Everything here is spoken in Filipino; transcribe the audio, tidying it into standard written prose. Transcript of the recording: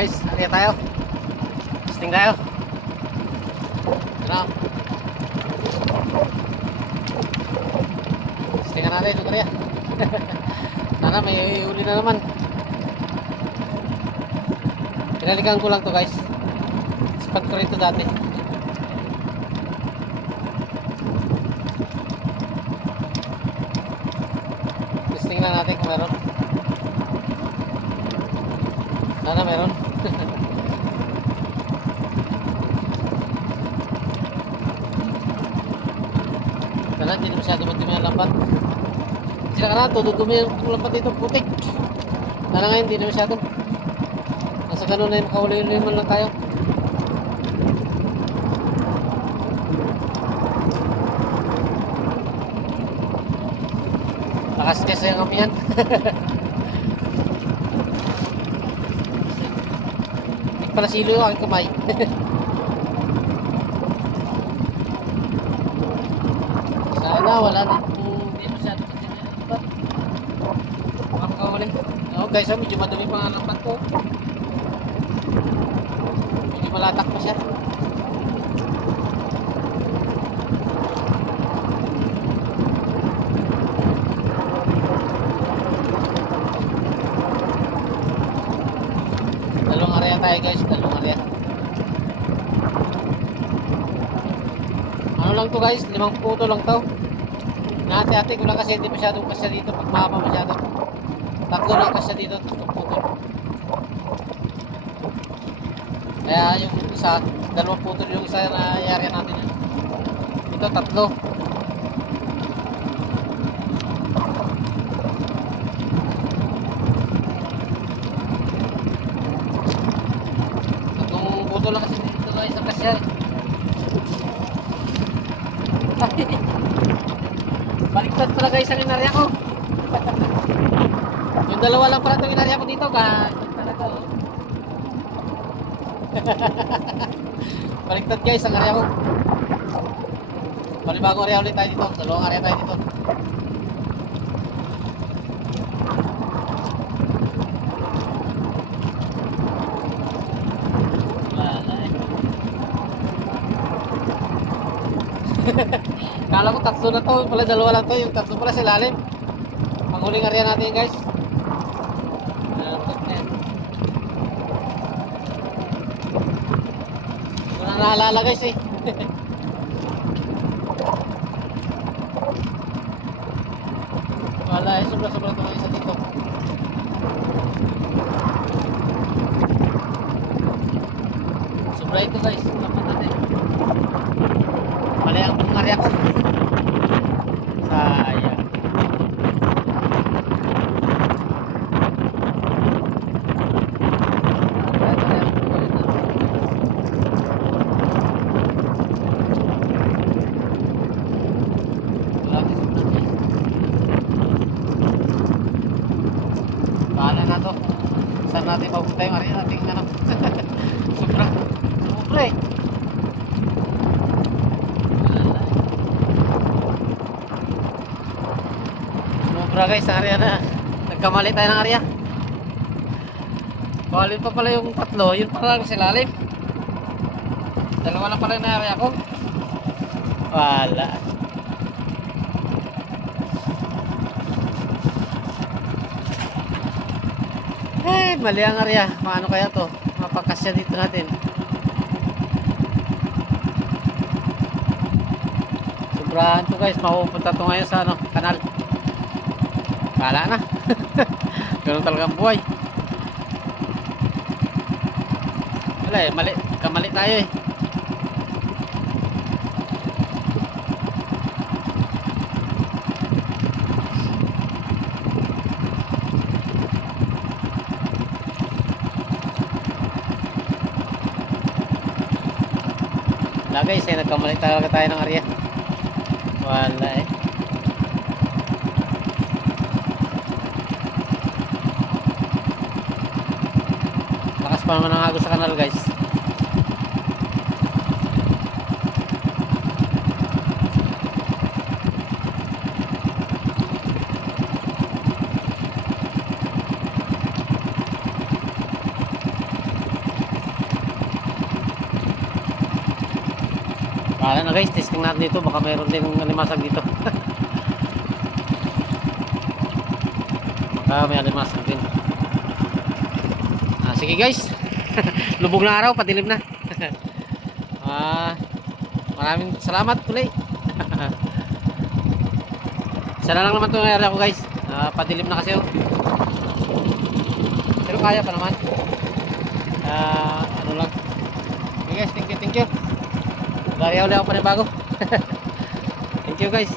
Guys, area tayo. Testing tayo. Ano? Testingan natin yung area. Sana may uli na naman. Pinalikan ko lang to guys. Spot ko rin to dati. Testing na natin kung meron. Sana meron. Sana hindi masyado matumi ang lambat. Sila ka na, tududumi yung lambat dito, putik. Sana ngayon hindi na masyado. Nasa ganun na yung makahuli-huli lang tayo. Lakas-gas yung kami yan. Para silo yung aking kamay. Sana wala na. Hindi masyado kasi lambat. Makakawali. Oo guys, medyo madumi pa nga lambat ko. Medyo malatak pa siya. Dalawang area tayo guys, dalawang area. Ano lang to guys, 5 puto lang to. Nahati-hati ko lang kasi hindi masyadong kasya dito pag mahaba masyado. 3 lang kasya dito, 3 puto. Kaya yung isa, 2 puto yung isa na area natin yan. Ito 3. Puto lang kasi dito guys ang kasya. Baliktad pala guys ang inarya ko. Yung dalawa lang pala itong inarya ko dito. Talaga oh. Baliktad guys ang area ko. Panibagong area ulit tayo dito. Dalawang area tayo dito. Kala ko 3 na to, pala 2 lang to, yung 3 pala sa ilalim. Ang huling area natin guys. Ito na naalala guys eh. Wala eh, sobra-sobra ito ng isa dito. Sobra ito guys, dapat natin. Mali ang area ko. Sayang. Paano na to? Saan natin mapunta yung area natin? Ano? Sobra. Sobra eh. Sobra guys, sa area na. Nagkamali tayo ng area. Bawalin pa pala yung 3. Yun pala lang sa ilalim. 2 lang pala yung area ko. Wala. Eh, mali ang area. Paano kaya to? Mapakasya dito natin. Sobrahan to guys. Mapupunta to ngayon sa kanal. Wala na. Ganun talaga ang buhay. Wala eh, kamali tayo eh. Wala guys eh, nagkamali talaga tayo ng area. Wala eh. Lakas pa naman ang agos sa kanal guys. Wala na guys, testing natin dito. Baka mayroon din alimasag dito. Baka may alimasag din. Sige guys. Lubog na araw, patilim na. Maraming salamat ulit. Isa na lang naman ito nangyari ako guys. Padilim na kasi oh. Pero kaya pa naman. Ano lang. Okay guys, thank you. Gaya ulit ako pa na bago. Thank you guys.